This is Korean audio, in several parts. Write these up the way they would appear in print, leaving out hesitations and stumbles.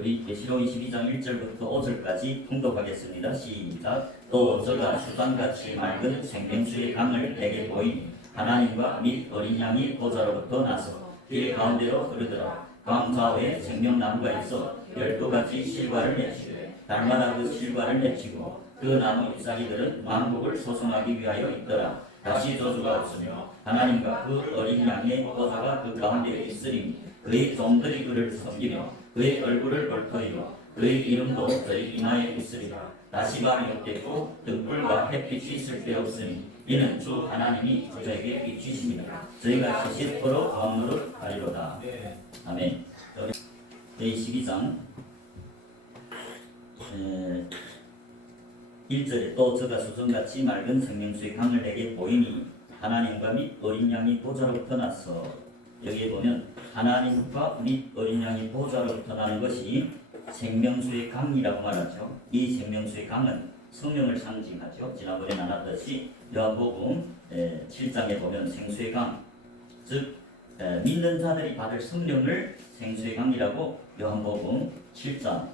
우리 계시록 22장 1절부터 5절까지 통독하겠습니다. 시작. 또 저가 수단같이 맑은 생명수의 강을 내게 보이니 하나님과 및 어린 양이 보좌로부터 나서 길 가운데로 흐르더라. 강 좌우에 생명나무가 있어 12가지 실과를 맺히되 달마다 그 실과를 맺히고 그 나무 잎사귀들은 만국을 소송하기 위하여 있더라. 다시 저주가 없으며 하나님과 그 어린 양의 보좌가 그 가운데에 있으니 그의 종들이 그를 섬기며 그의 얼굴을 벌토이고 그의 이름도 저희 이마에 있으리라. 다시 밤이 없겠고 등불과 햇빛이 있을 데 없으니 이는 주 하나님이 저에게 비추십니다. 저희가 시시토록 왕노를 하리로다. 아멘. 제12장 1절에 또 저가 수정같이 맑은 생명수의 강을 내게 보이니 하나님과 및 어린 양이 보좌로부터 나서, 여기에 보면 하나님과 및 어린 양이 보좌로부터 나는 것이 생명수의 강이라고 말하죠. 이 생명수의 강은 성령을 상징하죠. 지난번에 나눴듯이 요한복음 7장에 보면 생수의 강, 즉 믿는 자들이 받을 성령을 생수의 강이라고 요한복음 7장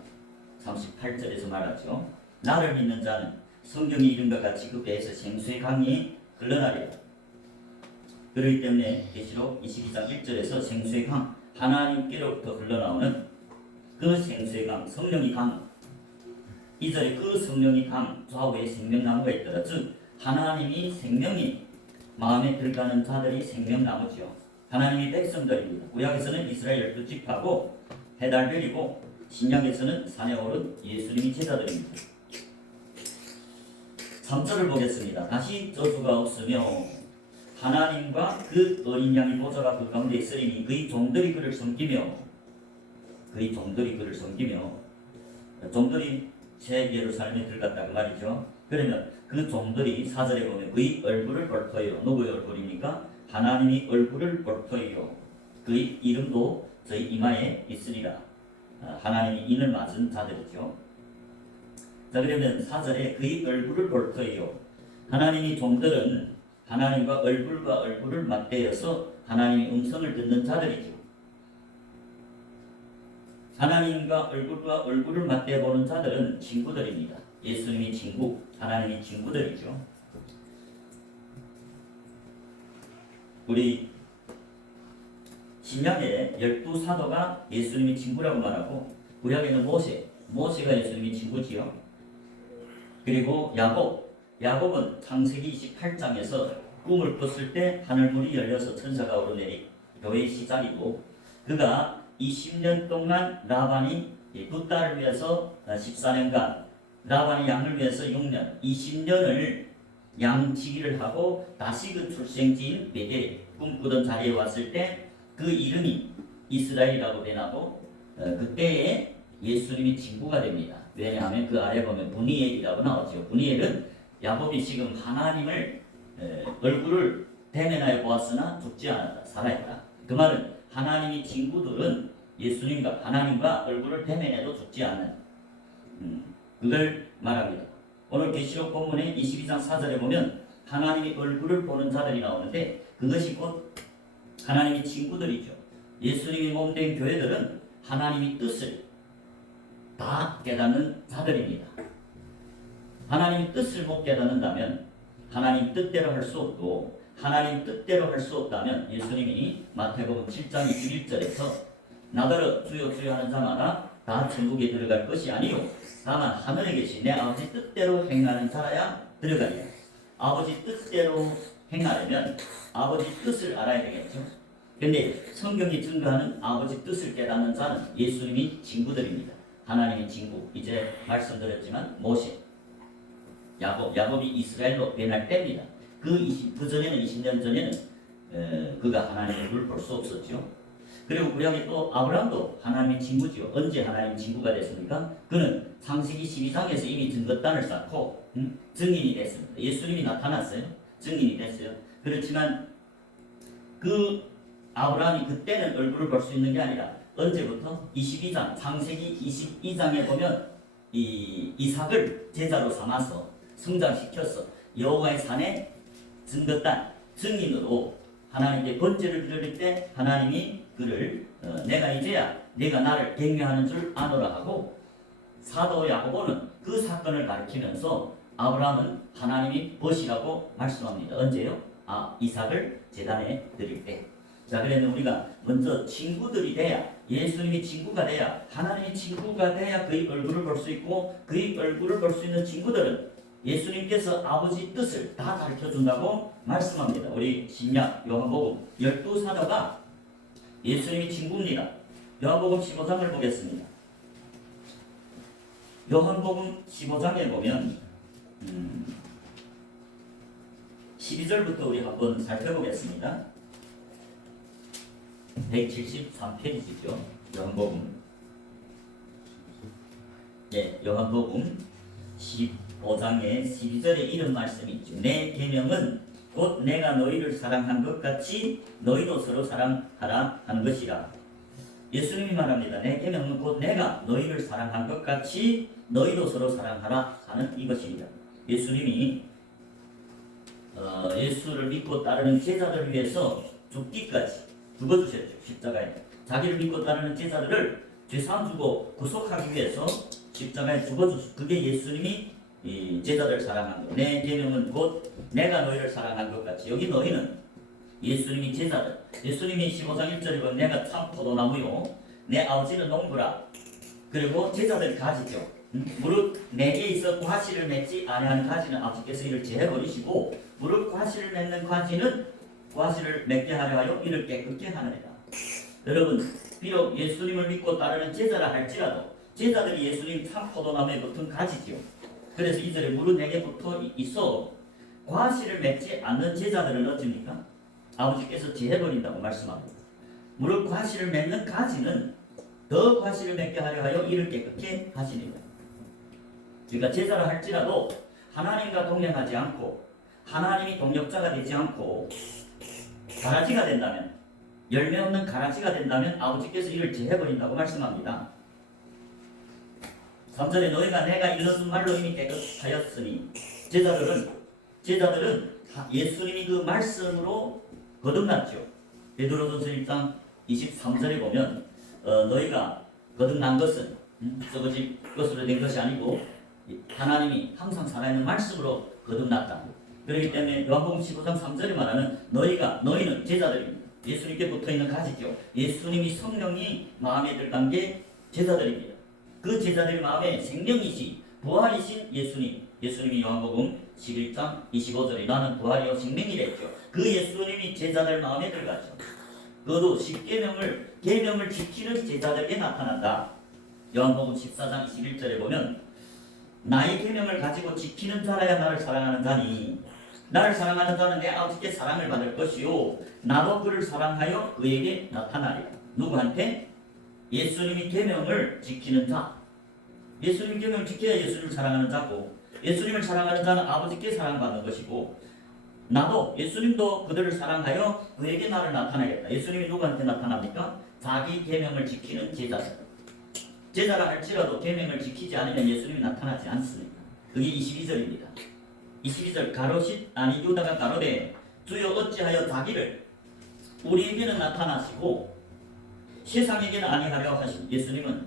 38절에서 말하죠. 나를 믿는 자는 성경이 이른 것 같이 그 배에서 생수의 강이 흘러나리라. 그렇기 때문에 계시록 22장 1절에서 생수의 강, 하나님께로부터 흘러나오는 그 생수의 강, 성령이 강, 2절에 그 성령이 강 좌우에 생명나무가 있더라. 즉 하나님이 생명이 마음에 들어가는 자들이 생명나무지요. 하나님의 백성들입니다. 구약에서는 이스라엘 12지파고 해달별이고 신약에서는 산에 오른 예수님이 제자들입니다. 3절을 보겠습니다. 다시 저주가 없으며 하나님과 그 어린 양의 보좌가 그 가운데 있으리니 그의 종들이 그를 섬기며, 그의 종들이 그를 섬기며, 종들이 새 예루살렘에 들어갔다고 말이죠. 그러면 그 종들이 4절에 보면 그의 얼굴을 볼터이요. 누구의 얼굴입니까? 하나님이 얼굴을 볼터이요. 그의 이름도 저희 이마에 있으리라. 하나님이 인을 맞은 자들이죠. 자, 그러면 4절에 그의 얼굴을 볼터이요. 하나님이 종들은 하나님과 얼굴과 얼굴을 맞대어서 하나님의 음성을 듣는 자들이죠. 하나님과 얼굴을 맞대어 보는 자들은 친구들입니다. 예수님이 친구, 하나님이 친구들이죠. 우리 신약에 12사도가 예수님이 친구라고 말하고, 구약에는 모세가 예수님이 친구지요. 그리고 야곱은 창세기 28장에서 꿈을 꿨을 때 하늘문이 열려서 천사가 오르내리 교회의 시작이고, 그가 20년 동안 라반이 두 딸을 위해서 14년간, 라반이 양을 위해서 6년, 20년을 양치기를 하고 다시 그 출생지인 베델 꿈꾸던 자리에 왔을 때 그 이름이 이스라엘이라고 변하고, 그때에 예수님이 친구가 됩니다. 왜냐하면 그 아래 보면 브니엘이라고 나오죠. 브니엘은 야곱이 지금 하나님을 얼굴을 대면하여 보았으나 죽지 않았다, 살아있다. 그 말은 하나님의 친구들은 예수님과 하나님과 얼굴을 대면해도 죽지 않는, 그걸 말합니다. 오늘 계시록 본문의 22장 4절에 보면 하나님의 얼굴을 보는 자들이 나오는데 그것이 곧 하나님의 친구들이죠. 예수님이 몸된 교회들은 하나님의 뜻을 다 깨닫는 자들입니다. 하나님의 뜻을 못 깨닫는다면 하나님 뜻대로 할 수 없고, 하나님 뜻대로 할 수 없다면 예수님이 마태복음 7장 21절에서 나더러 주여 주여 하는 자마다 다 천국에 들어갈 것이 아니요 다만 하늘에 계신 내 아버지 뜻대로 행하는 자라야 들어가리라. 아버지 뜻대로 행하려면 아버지 뜻을 알아야 되겠죠. 근데 성경이 증거하는 아버지 뜻을 깨닫는 자는 예수님이 친구들입니다. 하나님의 친구. 이제 말씀드렸지만 모세, 야곱이 이스라엘로 변할 때입니다. 그 전에는 20년 전에는 그가 하나님의 얼굴을 볼 수 없었죠. 그리고 구약에 또 아브라함도 하나님의 친구지요. 언제 하나님의 친구가 됐습니까? 그는 창세기 12장에서 이미 증거단을 쌓고 증인이 됐습니다. 예수님이 나타났어요. 증인이 됐어요. 그렇지만 그 아브라함이 그때는 얼굴을 볼 수 있는 게 아니라 언제부터? 22장, 창세기 22장에 보면 이삭을 제자로 삼아서 성장시켜서 여호와의 산에 증거단, 증인으로 하나님께 번제를 드릴 때 하나님이 그를 내가 이제야 네가 나를 경외하는 줄 아노라 하고, 사도 야고보는 그 사건을 가리키면서 아브라함은 하나님이 보시라고 말씀합니다. 언제요? 이삭을 제단에 드릴 때. 자, 그래서 우리가 먼저 친구들이 돼야, 예수님이 친구가 돼야, 하나님이 친구가 돼야 그의 얼굴을 볼 수 있고, 그의 얼굴을 볼 수 있는 친구들은 예수님께서 아버지 뜻을 다 가르쳐준다고 말씀합니다. 우리 신약 요한복음 12사도가 예수님이 친구입니다. 요한복음 15장을 보겠습니다. 요한복음 15장에 보면 12절부터 우리 한번 살펴보겠습니다. 173페이지죠. 요한복음. 네, 요한복음 15장에 12절에 이런 말씀이 있죠. 내 계명은 곧 내가 너희를 사랑한 것 같이 너희도 서로 사랑하라 하는 것이라. 예수님이 말합니다. 내 계명은 곧 내가 너희를 사랑한 것 같이 너희도 서로 사랑하라 하는 이것입니다. 예수님이 예수를 믿고 따르는 제자들을 위해서 죽기까지 죽어주셨죠. 십자가에 자기를 믿고 따르는 제자들을 죄사함 주고 구속하기 위해서 십자가에 죽어주셨죠. 그게 예수님이 이 제자들을 사랑한 것. 내 계명은 곧 내가 너희를 사랑한 것 같이. 여기 너희는 예수님이 제자들. 예수님이 15장 1절에 보면 내가 참 포도나무요 내 아버지는 농부라. 그리고 제자들이 가지죠. 무릇 내게 있어 과실을 맺지 아니하는 가지는 아버지께서 이를 제해버리시고 무릇 과실을 맺는 가지는 과실을 맺게 하려 하여 이를 깨끗게 하느니라. 여러분, 비록 예수님을 믿고 따르는 제자라 할지라도 제자들이 예수님 참 포도나무에 붙은 가지지요. 그래서 이 절에 무릇 내게 붙어 있어 과실을 맺지 않는 제자들은 어찌입니까? 아버지께서 제해버린다고 말씀합니다. 무릇 과실을 맺는 가지는 더 과실을 맺게 하려 하여 이를 깨끗게 하시니라. 그러니까 제자라 할지라도 하나님과 동행하지 않고 하나님이 동역자가 되지 않고 가라지가 된다면, 열매 없는 가라지가 된다면 아버지께서 이를 제해버린다고 말씀합니다. 3절에 너희가 내가 일러준 말로 이미 깨끗하였으니 제자들은 예수님이 그 말씀으로 거듭났죠. 베드로전서 1장 23절에 보면 너희가 거듭난 것은 썩어질 것으로 된 것이 아니고 하나님이 항상 살아있는 말씀으로 거듭났다. 그렇기 때문에 요한복음 15장 3절에 말하는 너희는 제자들입니다. 예수님께 붙어있는 가지죠. 예수님이 성령이 마음에 들어간 게 제자들입니다. 그 제자들 마음에 생명이시 부활이신 예수님이 요한복음 11장 25절에 나는 부활이요 생명이랬죠. 그 예수님이 제자들 마음에 들어가죠. 그도 계명을 지키는 제자들에게 나타난다. 요한복음 14장 21절에 보면 나의 계명을 가지고 지키는 자라야 나를 사랑하는 자니 나를 사랑하는 자는 내 아버지께 사랑을 받을 것이요 나도 그를 사랑하여 그에게 나타나리라. 누구한테? 예수님이 계명을 지키는 자. 예수님 계명을 지켜야 예수님을 사랑하는 자고 예수님을 사랑하는 자는 아버지께 사랑받는 것이고 나도 예수님도 그들을 사랑하여 그에게 나를 나타내겠다. 예수님이 누구한테 나타납니까? 자기 계명을 지키는 제자들. 제자라 할지라도 계명을 지키지 않으면 예수님이 나타나지 않습니다. 그게 22절입니다. 22절 가로쉿 아니 유다가 가로되 주여 어찌하여 자기를 우리에게는 나타나시고 세상에게는 아니하려 하신 예수님은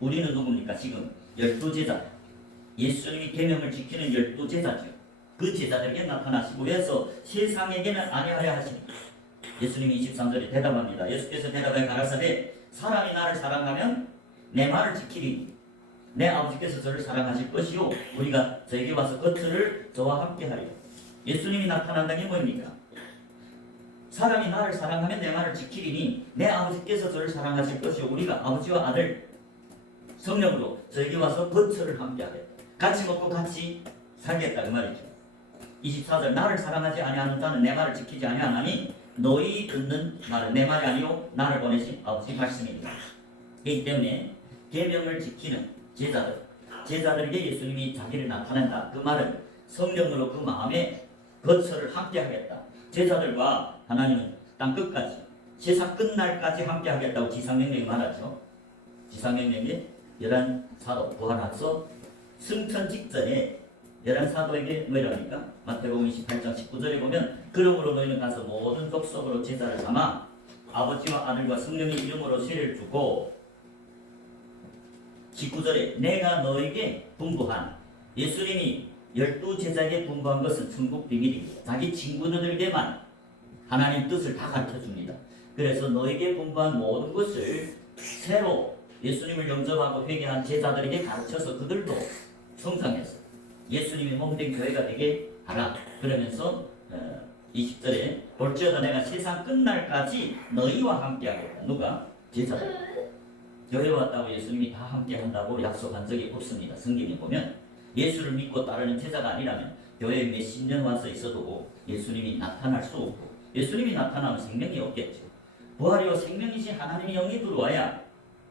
우리는 누굽니까? 지금 12제자 예수님이 계명을 지키는 12제자죠. 그 제자들에게 나타나시고 해서 세상에게는 아니하려 하십니다. 예수님이 23절에 대답합니다. 예수께서 대답하여 가라사대 사람이 나를 사랑하면 내 말을 지키리. 내 아버지께서 저를 사랑하실 것이요 우리가 저에게 와서 겉을 저와 함께 하리라. 예수님이 나타난다는 게 뭐입니까? 사람이 나를 사랑하면 내 말을 지키리니 내 아버지께서 저를 사랑하실 것이요 우리가 아버지와 아들 성령으로 저에게 와서 겉을 함께 하겠다. 같이 먹고 같이 살겠다 그 말이죠. 24절 나를 사랑하지 아니하는 자는 내 말을 지키지 아니하나니 너희 듣는 말은 내 말이 아니요 나를 보내신 아버지 말씀입니다. 그렇기 때문에 계명을 지키는 제자들에게 예수님이 자기를 나타낸다. 그 말은 성령으로 그 마음에 거처를 함께 하겠다. 제자들과 하나님은 땅끝까지 세상 끝날까지 함께 하겠다고 지상명령이 말하죠. 지상명령이 11사도 부활하서 승천 직전에 11사도에게 뭐라니까? 마태복음 28장 19절에 보면 그러므로 너희는 가서 모든 족속으로 제자를 삼아 아버지와 아들과 성령의 이름으로 세례를 주고 19절에 내가 너에게 분부한 예수님이 12제자에게 분부한 것은 천국 비밀입니다. 자기 친구들에게만 하나님 뜻을 다 가르쳐줍니다. 그래서 너에게 분부한 모든 것을 새로 예수님을 영접하고 회개한 제자들에게 가르쳐서 그들도 성장해서 예수님이 몸된 교회가 되게 하라. 그러면서 20절에 볼지어다 내가 세상 끝날까지 너희와 함께하겠다. 누가? 제자들. 교회 왔다고 예수님이 다 함께한다고 약속한 적이 없습니다. 성경에 보면 예수를 믿고 따르는 제자가 아니라면 교회에 몇십 년 와서 있어도 예수님이 나타날 수 없고 예수님이 나타나면 생명이 없겠죠. 부활이요 생명이신 하나님의 영이 들어와야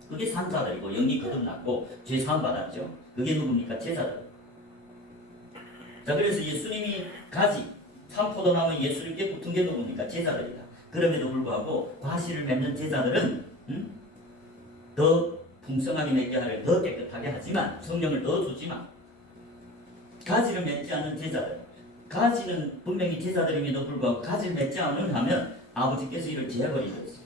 그게 산자들이고 영이 거듭났고 죄 사함 받았죠. 그게 누굽니까? 제자들. 자, 그래서 예수님이 가지 참포도나무 예수님께 붙은 게 누굽니까? 제자들이다. 그럼에도 불구하고 과실을 맺는 제자들은 더 풍성하게 맺게 하려 더 깨끗하게 하지만 성령을 더 주지만 가지를 맺지 않는 제자들, 가지는 분명히 제자들임에도 불구하고 가지를 맺지 않으면 아버지께서 이를 제어버리셨어요.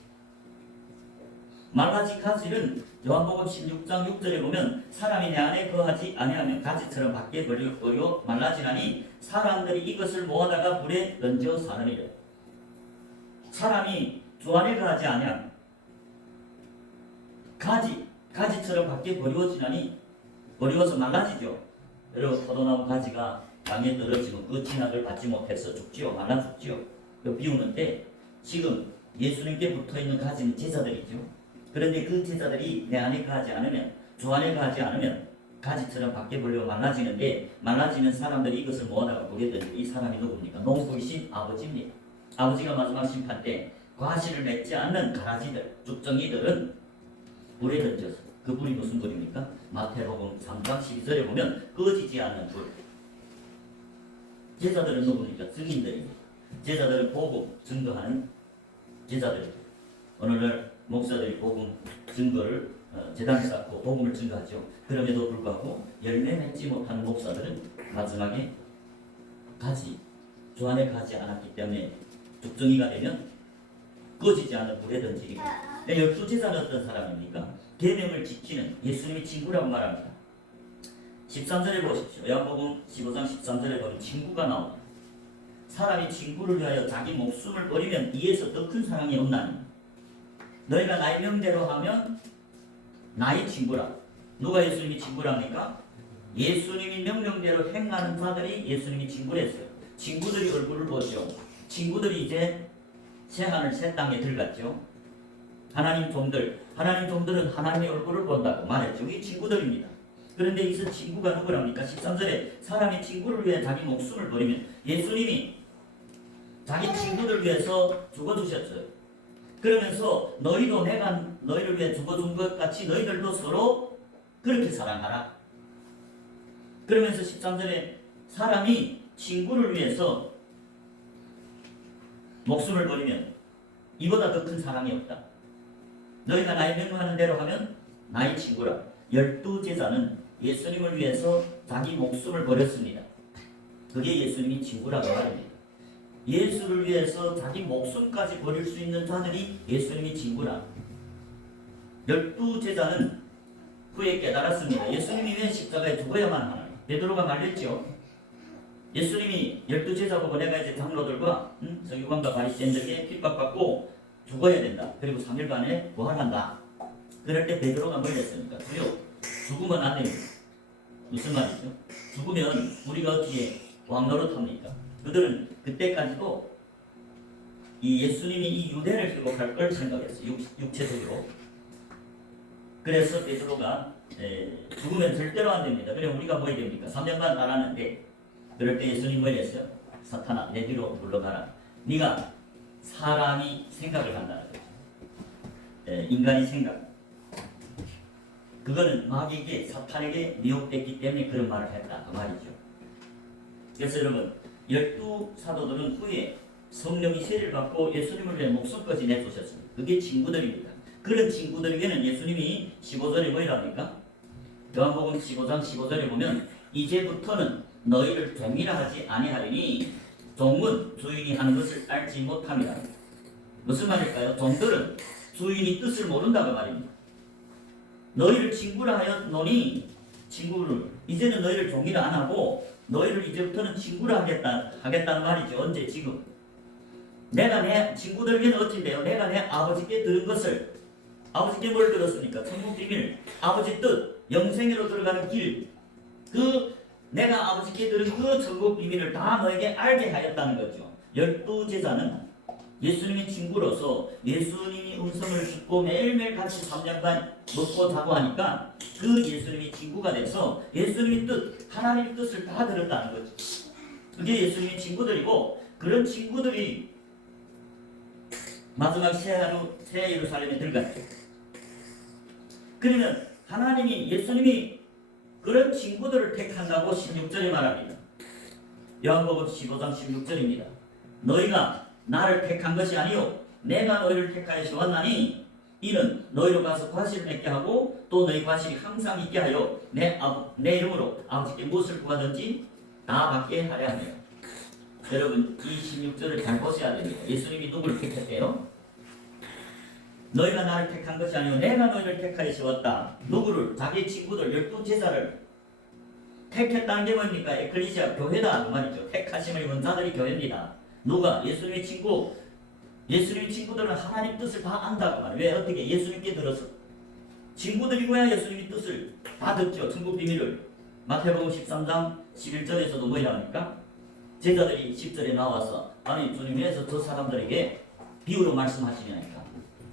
말라지 가지는 요한복음 16장 6절에 보면 사람이 내 안에 거하지 아니하면 가지처럼 밖에 버리고 말라지나니 사람들이 이것을 모아다가 불에 던져 사느니라. 사람이 주 안에 거하지 아니하면 가지처럼 밖에 버리워지나니 버리워서 말라지죠. 여러분 포도나무 가지가 땅에 떨어지면 그 진학을 받지 못해서 죽지요. 말라 죽지요. 비우는데 지금 예수님께 붙어있는 가지는 제자들이죠. 그런데 그 제자들이 내 안에 가지 않으면 주 안에 가지 않으면 가지처럼 밖에 벌려 말라지는데 말라지는 사람들이 이것을 모아다가 보게 되는 이 사람이 누굽니까? 농부이신 아버지입니다. 아버지가 마지막 심판 때 과실을 맺지 않는 가라지들, 죽정이들은 불에 던져서 그 불이 무슨 불입니까? 마태복음 3장 12절에 보면 꺼지지 않는 불. 제자들은 누굽니까? 증인들입니다. 제자들은 복음 증거하는 제자들. 오늘날 목사들이 복음 증거를 제단을 쌓고 복음을 증거하죠. 그럼에도 불구하고 열매 맺지 못하는 목사들은 마지막에 주 안에 가지 않았기 때문에 죽정이가 되면 꺼지지 않은 불에 던지기. 12제자는 어떤 사람입니까? 계명을 지키는 예수님의 친구라고 말합니다. 13절에 보십시오. 요한복음 15장 13절에 보면 친구가 나옵니다. 사람이 친구를 위하여 자기 목숨을 버리면 이에서 더 큰 사랑이 없나니 너희가 나의 명대로 하면 나의 친구라. 누가 예수님이 친구랍니까? 예수님이 명령대로 행하는 자들이 예수님이 친구랬어요. 친구들이 얼굴을 보죠. 친구들이 이제 새하늘 새 땅에 들어갔죠. 하나님 종들은 하나님의 얼굴을 본다고 말했죠. 이게 친구들입니다. 그런데 이서 친구가 누구랍니까? 13절에 사람이 친구를 위해 자기 목숨을 버리면 예수님이 자기 친구들 위해서 죽어주셨어요. 그러면서 너희도 내가 너희를 위해 죽어준 것 같이 너희들도 서로 그렇게 사랑하라. 그러면서 13절에 사람이 친구를 위해서 목숨을 버리면 이보다 더 큰 사랑이 없다. 너희가 나의 명령하는 대로 하면 나의 친구라. 12제자는 예수님을 위해서 자기 목숨을 버렸습니다. 그게 예수님이 친구라고 말합니다. 예수를 위해서 자기 목숨까지 버릴 수 있는 자들이 예수님이 친구라. 12제자는 후에 깨달았습니다. 예수님이 왜 십자가에 죽어야만 하나? 베드로가 말렸죠. 예수님이 12제자 보고 내가 이제 장로들과 서기관과 바리새인들에게 핍박받고 죽어야 된다. 그리고 3일간에 부활한다. 그럴 때 베드로가 뭘 했습니까? 주여, 죽으면 안 됩니다. 무슨 말이죠? 죽으면 우리가 어떻게 왕 노릇합니까? 그들은 그때까지도 이 예수님이 이 유대를 회복할 걸 생각했어요. 육체적으로. 그래서 베드로가 죽으면 절대로 안 됩니다. 그래 우리가 뭐 해야 됩니까? 3년 반 따랐는데 그럴 때 예수님 뭐 했어요? 사탄아 내 뒤로 물러가라. 네가 사람이 생각을 한다는 거죠. 인간이 생각. 그거는 마귀에게 사탄에게 미혹됐기 때문에 그런 말을 했다. 그 말이죠. 그래서 여러분 12사도들은 후에 성령이 세례를 받고 예수님을 위해 목숨까지 내주셨습니다. 그게 친구들입니다. 그런 친구들에게는 예수님이 15절에 뭐라합니까? 요한복음 15장 15절에 보면 이제부터는 너희를 종이라 하지 아니하리니 종은 주인이 하는 것을 알지 못함이라. 무슨 말일까요? 종들은 주인이 뜻을 모른다고 말입니다. 너희를 친구라 하였노니 친구를 이제는 너희를 종이라 안 하고 너희를 이제부터는 친구라 하겠다는 말이죠. 언제? 지금. 내가 내 친구들에게는 어찌돼요? 내가 내 아버지께 들은 것을 아버지께 뭘 들었습니까? 천국 비밀, 아버지 뜻, 영생으로 들어가는 길, 그 내가 아버지께 들은 그 천국 비밀을 다 너에게 알게 하였다는 거죠. 12제자는 예수님의 친구로서 예수님이 음성을 듣고 매일매일 같이 3년간 먹고 자고 하니까 그 예수님이 친구가 돼서 예수님의 뜻, 하나님의 뜻을 다 들었다는 거죠. 그게 예수님의 친구들이고, 그런 친구들이 마지막 새 예루살렘에 들어갔죠. 그러면 하나님이, 예수님이 그런 친구들을 택한다고 16절에 말합니다. 요한복음 15장 16절입니다. 너희가 나를 택한 것이 아니요 내가 너희를 택하여 왔나니 이는 너희로 가서 과실을 맺게 하고 또 너희 과실이 항상 있게 하여 내 이름으로 아버지께 무엇을 구하든지 다 받게 하려 하며. 여러분, 이 16절을 잘 보셔야 됩니다. 예수님이 누구를 택했대요? 너희가 나를 택한 것이 아니요 내가 너희를 택하여 세웠다. 누구를? 자기 친구들 12제자를 택했다는 게 뭡니까? 에클리시아, 교회다 그 말이죠. 택하심을 입은 자들이 교회입니다. 누가? 예수님의 친구. 예수님의 친구들은 하나님 뜻을 다 안다고 말이에요. 왜? 어떻게? 예수님께 들어서. 친구들이고야 예수님의 뜻을 다 듣죠. 천국 비밀을. 마태복음 13장 11절에서도 뭐라 합니까? 제자들이 10절에 나와서 아니 주님 왜서 저 사람들에게 비유로 말씀하시냐니까.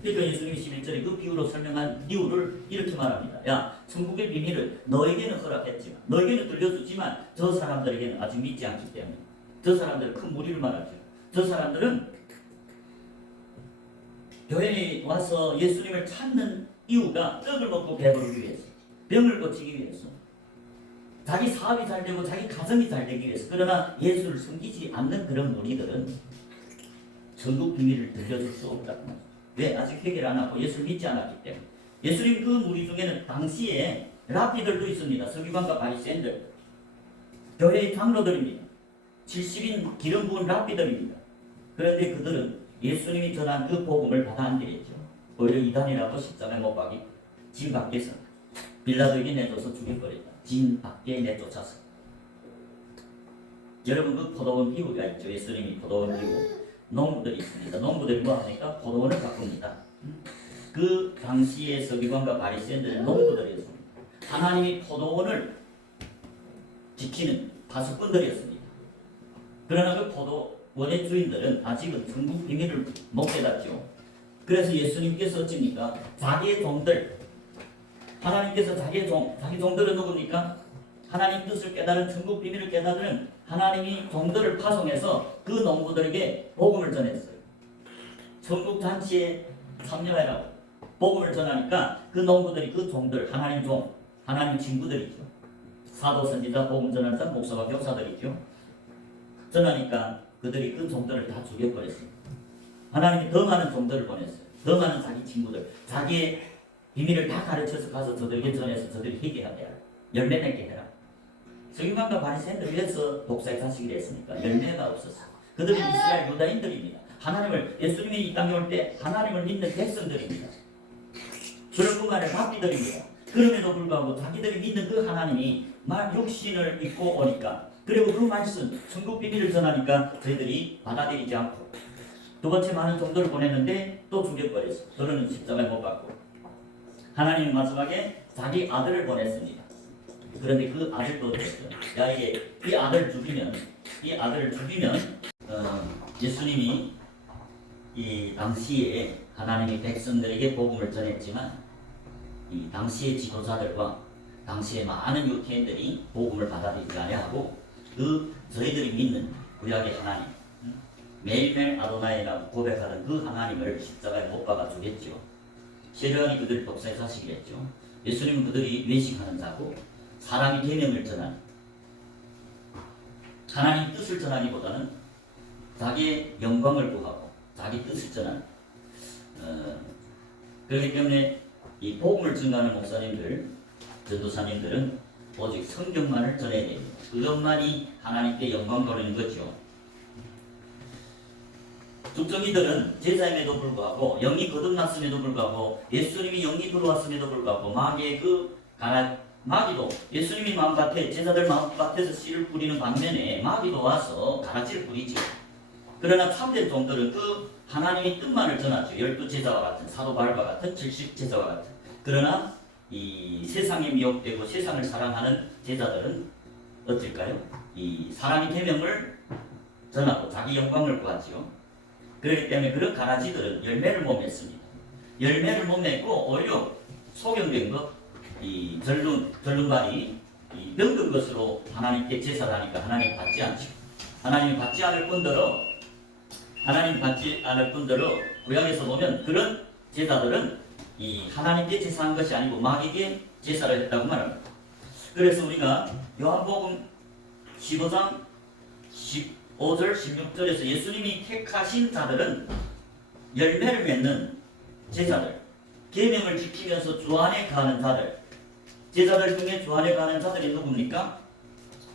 그러니까 예수님이 11절에 그 비유로 설명한 이유를 이렇게 말합니다. 야, 천국의 비밀을 너에게는 허락했지만, 너에게는 들려주지만 저 사람들에게는 아직 믿지 않기 때문에 저 사람들은 큰 무리를 말하죠. 저 사람들은 교회에 와서 예수님을 찾는 이유가 떡을 먹고 배부르기 위해서, 병을 고치기 위해서, 자기 사업이 잘 되고 자기 가정이 잘 되기 위해서. 그러나 예수를 섬기지 않는 그런 무리들은 천국 비밀을 들려줄 수 없다고 말이죠. 왜? 아직 회개를 안 하고 예수를 믿지 않았기 때문에. 예수님 그 무리 중에는 당시에 랍비들도 있습니다. 서기관과 바리새인들, 교회의 장로들입니다. 70인 기름 부은 랍비들입니다. 그런데 그들은 예수님이 전한 그 복음을 받아 안 되겠죠. 오히려 이단이라고 십자가에 못 박이 진 밖에서 빌라도에게 내줘서 죽여버렸다. 진 밖에 내쫓아서. 여러분, 그 포도원 비유가 있죠. 예수님이 포도원 비유. 농부들이 있습니다. 농부들이 뭐 하니까 포도원을 바꿉니다. 그 당시의 서기관과 바리새인들은 농부들이었습니다. 하나님이 포도원을 지키는 파수꾼들이었습니다. 그러나 그 포도원의 주인들은 아직은 천국 비밀을 못 깨닫죠. 그래서 예수님께서 어찌입니까? 자기의 종들, 하나님께서 자기 종들은 누굽니까? 하나님 뜻을 깨달은, 천국 비밀을 깨달은 하나님이 종들을 파송해서 그 농부들에게 복음을 전했어요. 천국 잔치에 참여해라고 복음을 전하니까 그 농부들이, 그 종들, 하나님 종, 하나님 친구들이죠. 사도, 선지자, 복음 전하는 자, 목사와 교사들이죠. 전하니까 그들이 그 종들을 다 죽여버렸습니다. 하나님이 더 많은 종들을 보냈어요. 더 많은 자기 친구들, 자기의 비밀을 다 가르쳐서 가서 저들에게 전해서 저들이 회개하게 해라. 열매 맺게 해라. 서기관과 바리새인들 위해서 독사의 자식이 됐으니까 열매가 없었어. 그들은 이스라엘 유다인들입니다. 하나님을, 예수님이 이 땅에 올 때 하나님을 믿는 백성들입니다. 그런 분간의 랍비들입니다. 그럼에도 불구하고 자기들이 믿는 그 하나님이 육신을 입고 오니까, 그리고 그 말씀, 천국 비밀을 전하니까 저희들이 받아들이지 않고, 두 번째 많은 종들을 보냈는데 또 죽여버렸어. 그러는 십자가에 못 박고. 하나님은 마지막에 자기 아들을 보냈습니다. 그런데 그 아들도 어땠어요? 야, 이 아들을 죽이면 예수님이 이 당시에 하나님이 백성들에게 복음을 전했지만 이 당시의 지도자들과 당시의 많은 유태인들이 복음을 받아들이지 아니하고 그 저희들이 믿는 구약의 하나님, 매일매일 아도나이라고 고백하는 그 하나님을 십자가에 못 박아 주겠죠. 세례요한이 그들 독사의 자식이랬죠. 예수님은 그들이 외식하는 자고 사람이 계명을 전하는, 하나님 뜻을 전하기보다는 자기의 영광을 구하고 자기 뜻을 전하는, 그렇기 때문에 이 복음을 증거하는 목사님들, 전도사님들은 오직 성경만을 전해야 됩니다. 그것만이 하나님께 영광 돌리는 거죠. 죽정이들은 제자임에도 불구하고 영이 거듭났음에도 불구하고 예수님이 영이 들어왔음에도 불구하고 마귀의 마귀도 예수님이 마음밭에 제자들 마음밭에서 씨를 뿌리는 반면에 마귀도 와서 가라지를 뿌리죠. 그러나 참된 종들은 그 하나님의 뜻만을 전하죠. 12제자와 같은 사도 바울과 같은 70제자와 같은. 그러나 이 세상에 미혹되고 세상을 사랑하는 제자들은 어떨까요? 이 사랑의 계명을 전하고 자기 영광을 구하지요. 그렇기 때문에 그런 가라지들은 열매를 못 맺습니다. 열매를 못 맺고 오히려 소경된 것, 이 전륜발이 병든 것으로 하나님께 제사를 하니까 하나님 받지 않죠. 하나님 받지 않을 뿐더러 구약에서 보면 그런 제사들은 이 하나님께 제사한 것이 아니고 마귀에게 제사를 했다고 말합니다. 그래서 우리가 요한복음 15장 15절 16절에서 예수님이 택하신 자들은 열매를 맺는 제자들, 계명을 지키면서 주 안에 거하는 자들, 제자들 중에 주 안에 거하는 자들이 누굽니까?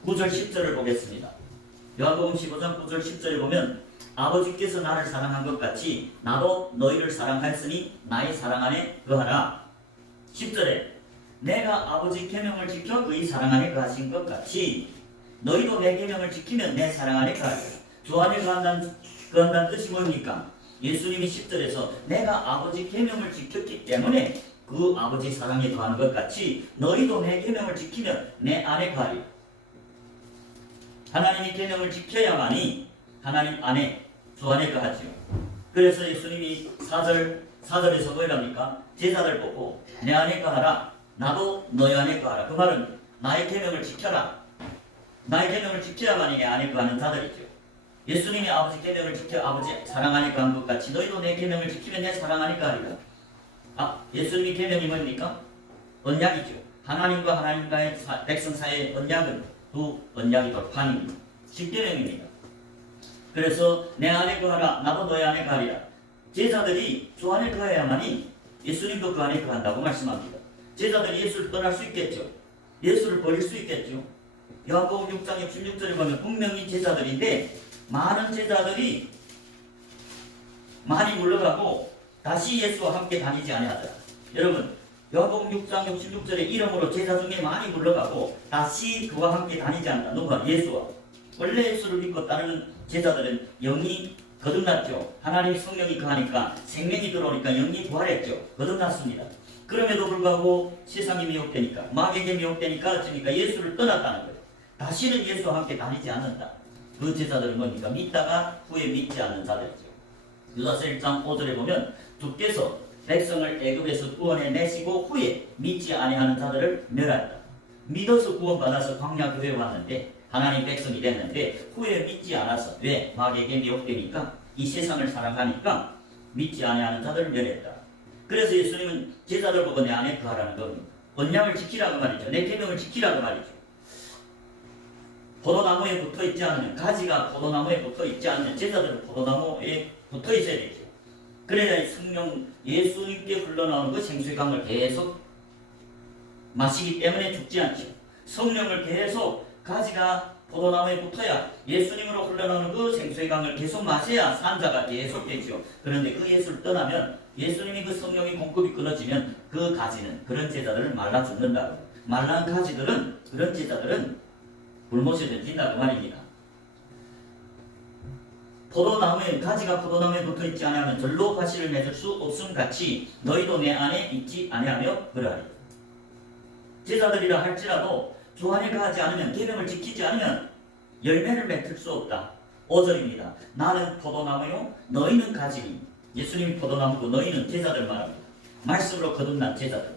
9절 10절을 보겠습니다. 요한복음 15장 9절 10절에 보면 아버지께서 나를 사랑한 것 같이 나도 너희를 사랑하였으니 나의 사랑 안에 거하라. 10절에 내가 아버지 계명을 지켜 그의 사랑 안에 거하신 것 같이 너희도 내 계명을 지키면 내 사랑 안에 거하리라. 주 안에 거한다는 뜻이 뭡니까? 예수님이 10절에서 내가 아버지 계명을 지켰기 때문에 그 아버지 사랑에 거하는 것 같이 너희도 내 계명을 지키면 내 안에 거하리라. 하나님이 계명을 지켜야만이 하나님 안에 주 안에 거하지요. 그래서 예수님이 4절에서 뭐랍니까? 제자들 보고 내 안에 거하라. 나도 너희 안에 거하라. 그 말은 나의 계명을 지켜라. 나의 계명을 지켜야만이 내 안에 거하는 자들이죠. 예수님이 아버지 계명을 지켜 아버지 사랑 안에 거한 것 같이 너희도 내 계명을 지키면 내 사랑 안에 거하리라. 예수님이 계명이 뭡니까? 언약이죠. 하나님과 하나님과의 백성 사이의 언약은 두 언약이 돌판입니다. 10계명입니다. 그래서 내 안에 거하라. 나도 너희 안에 거하리라. 제자들이 주 안에 거해야만이 예수님도 그 안에 거한다고 말씀합니다. 제자들이 예수를 떠날 수 있겠죠. 예수를 버릴 수 있겠죠. 요한복음 6장 66절에 보면 분명히 제자들인데 많은 제자들이 많이 물러가고 다시 예수와 함께 다니지 아니하더라. 여러분 요한복음 6장 66절에 이름으로 제자 중에 많이 물러가고 다시 그와 함께 다니지 않는다. 누가? 예수와. 원래 예수를 믿고 따르는 제자들은 영이 거듭났죠. 하나님의 성령이 거하니까 생명이 들어오니까 영이 부활했죠. 거듭났습니다. 그럼에도 불구하고 세상이 미혹되니까 마귀에게 미혹되니까 어쩌니까 예수를 떠났다는 거예요. 다시는 예수와 함께 다니지 않는다. 그 제자들은 뭡니까? 믿다가 후에 믿지 않는 자들이죠. 유다서 1장 5절에 보면 주께서 백성을 애굽에서 구원해 내시고 후에 믿지 아니하는 자들을 멸하였다. 믿어서 구원받아서 광야 교회에 왔는데 하나님 백성이 됐는데 후에 믿지 않아서 왜? 마귀에게 미혹되니까 이 세상을 사랑하니까 믿지 아니하는 자들을 멸했다. 그래서 예수님은 제자들 보고 내 안에 거하라는 겁니다. 언약을 지키라고 말이죠. 내 계명을 지키라고 말이죠. 포도나무에 붙어있지 않으면 가지가 포도나무에 붙어있지 않으면 제자들은 포도나무에 붙어있어야 되죠. 그래야 성령 예수님께 흘러나오는 그 생수의 강을 계속 마시기 때문에 죽지 않죠. 성령을 계속 가지가 포도나무에 붙어야 예수님으로 흘러나오는 그 생수의 강을 계속 마셔야 산자가 계속 되죠. 그런데 그 예수를 떠나면 예수님이 그 성령의 공급이 끊어지면 그 가지는 그런 제자들을 말라 죽는다. 말란 가지들은 그런 제자들은 불못이 던진다고 말입니다. 포도나무에 가지가 포도나무에 붙어있지 아니하면 절로 가시를 맺을 수 없음 같이 너희도 내 안에 있지 아니하며 그러하리. 제자들이라 할지라도 주 안에 거하지 않으면 계명을 지키지 않으면 열매를 맺을 수 없다. 5절입니다. 나는 포도나무요 너희는 가지니. 예수님이 포도나무고 너희는 제자들 말합니다. 말씀으로 거듭난 제자들.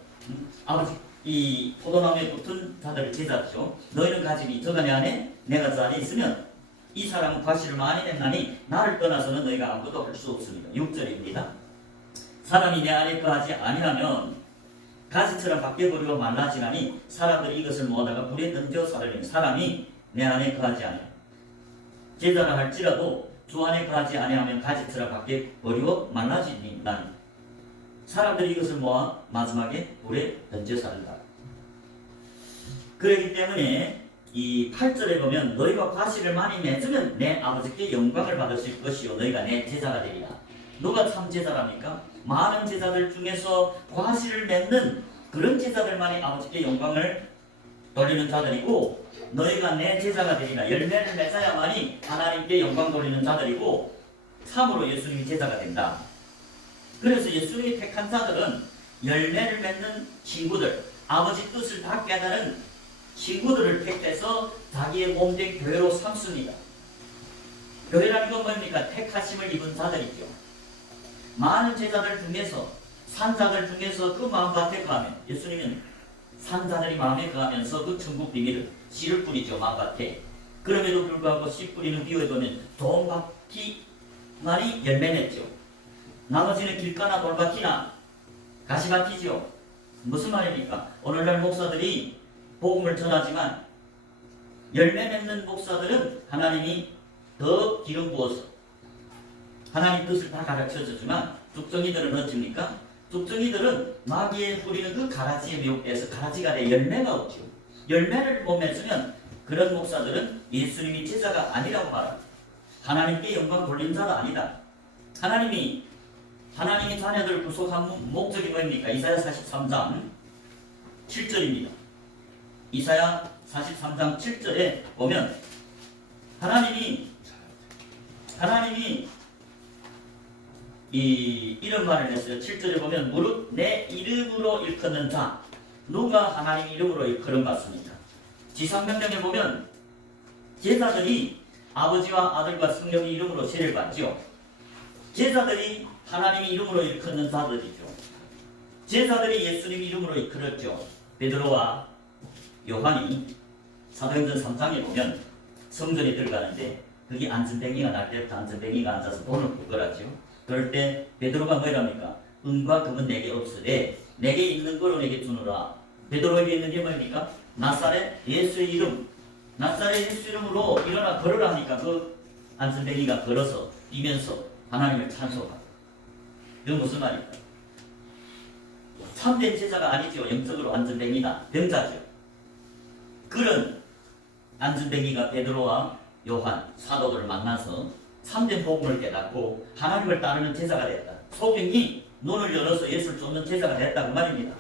아버지 이 포도나무에 붙은 자들을 제자죠. 너희는 가지니 저가 내 안에 내가 저 안에 있으면 이 사람은 과실을 많이 냈나니 나를 떠나서는 너희가 아무것도 할 수 없습니다. 6절입니다. 사람이 내 안에 거하지 아니하면 가지처럼 밖에 버리고 말라지나니 사람들이 이것을 모아다가 불에 던져 사르리니. 사람이 내 안에 거하지 아니하면 제자라 할지라도 주 안에 거하지 아니하면 가지처럼 밖에 버리고 말라지니 사람들이 이것을 모아 마지막에 불에 던져 사른다. 그렇기 때문에 이 8절에 보면 너희가 과실을 많이 맺으면 내 아버지께 영광을 받으실 것이요 너희가 내 제자가 되리라. 누가 참 제자랍니까? 많은 제자들 중에서 과실을 맺는 그런 제자들만이 아버지께 영광을 돌리는 자들이고 너희가 내 제자가 되리라. 열매를 맺어야만이 하나님께 영광 돌리는 자들이고 참으로 예수님이 제자가 된다. 그래서 예수님이 택한 자들은 열매를 맺는 친구들, 아버지 뜻을 다 깨달은 친구들을 택해서 자기의 몸된 교회로 삼습니다. 교회라는 건 뭡니까? 택하심을 입은 자들이죠. 많은 제자들 중에서 산자들 중에서 그 마음밭에 거하면 예수님은 산자들이 마음에 거하면서 그 천국 비밀을 씨를 뿌리죠. 마음밭에. 그럼에도 불구하고 씨 뿌리는 비유에 보면 돈밭이만이 열매 맺죠. 나머지는 길가나 돌밭이나 가시밭이죠. 무슨 말입니까? 오늘날 목사들이 복음을 전하지만 열매 맺는 목사들은 하나님이 더 기름 부어서 하나님 뜻을 다 가르쳐주지만 죽정이들은 어찌입니까? 죽정이들은 마귀에 뿌리는 그 가라지에 미혹돼서 가라지가 돼 열매가 없죠. 열매를 못 맺으면 그런 목사들은 예수님이 제자가 아니라고 말합니다. 하나님께 영광 돌린 자가 아니다. 하나님이 자녀들 구속한 목적이 뭡니까? 이사야 43장 7절입니다. 이사야 43장 7절에 보면 하나님이 이런 말을 했어요. 7절에 보면 무릇 내 이름으로 일컫는 자, 누가 하나님 이름으로 일컬음 받습니다. 지상명령에 보면 제자들이 아버지와 아들과 성령의 이름으로 세례를 받죠. 제자들이 하나님의 이름으로 일컫는 자들이죠. 제자들이 예수님 이름으로 일컬었죠. 베드로와 요한이 사도행전 3장에 보면 성전에 들어가는데 거기 안전뱅이가 날 때부터 안전뱅이가 앉아서 돈을 굴거라죠. 그럴 때 베드로가 뭐랍니까? 은과 금은 내게 없으되 내게 있는 거로 내게 주노라. 베드로에게 있는 게 뭡니까? 나사렛 예수의 이름, 나사렛 예수 이름으로 일어나 걸으라니까 그 안전뱅이가 걸어서 뛰면서 하나님을 찬송하고. 이건 무슨 말입니까? 참된 제자가 아니죠. 영적으로 안전뱅이다. 병자죠. 그런 안전뱅이가 베드로와 요한 사도들을 만나서 참된 복음을 깨닫고 하나님을 따르는 제자가 됐다. 소경이 눈을 열어서 예수를 쫓는 제자가 됐다고 말입니다.